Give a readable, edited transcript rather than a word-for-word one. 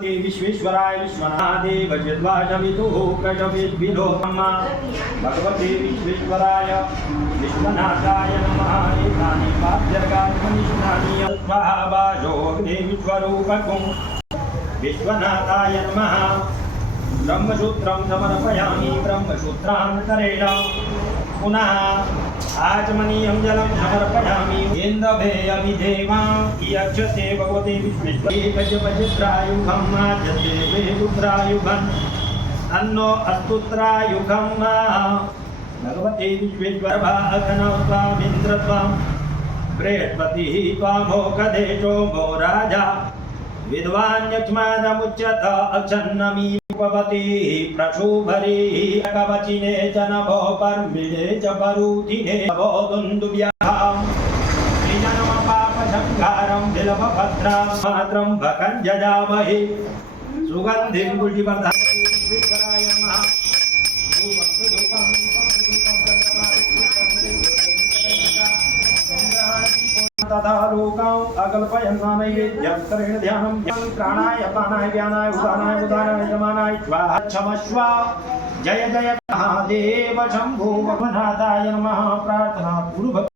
विश्वेश्वराय विश्वनादेव जद्वाजविदुः प्रजविद्विदो ब्रह्मा भगवते विश्वेश्वराय विश्वनाथाय नमः। एतानि पाद्यर्गात्मनिष्ठानि स्वाहावाजोऽग्ने विश्वरूपकं विश्वनाथाय नमः। ब्रह्मसूत्रं समर्पयामि ब्रह्मसूत्रान्तरेण पुनः आचमनीयं जलं समर्पयामि। इन्दवे अभिदेवा यक्षते भगवते विश्वेश्वरे गजपतित्रायुगं माजते वेदुत्रायुगं अन्नो अस्तुत्रायुगं भगवते विश्वेश्वरभागनं त्वामिन्द्रत्वं बृहस्पतिः त्वामोकदेशो मो राजा विद्वान्यक्ष्मादमुच्यत अक्षन्नमी उपवती प्रशुभरी कवचिने च नभो पर्मिणे च परुधिने नभो दुन्दुभ्यां श्रीजनमपापसंहारं बिल्वभद्रां मात्रं भकं जजामहे सुगन्धिं पुष्टिवर्धनं विश्वेश्वराय नमः। तथा लोकां अकल्पयन्ना नैवेद्यं करेण ध्यानं प्राणाय पानाय व्यानाय उदानाय उदानाय यमानाय स्वाहा क्षमस्व। जय जय महादेव शंभो भवनाथाय नमः। प्रार्थना पूर्व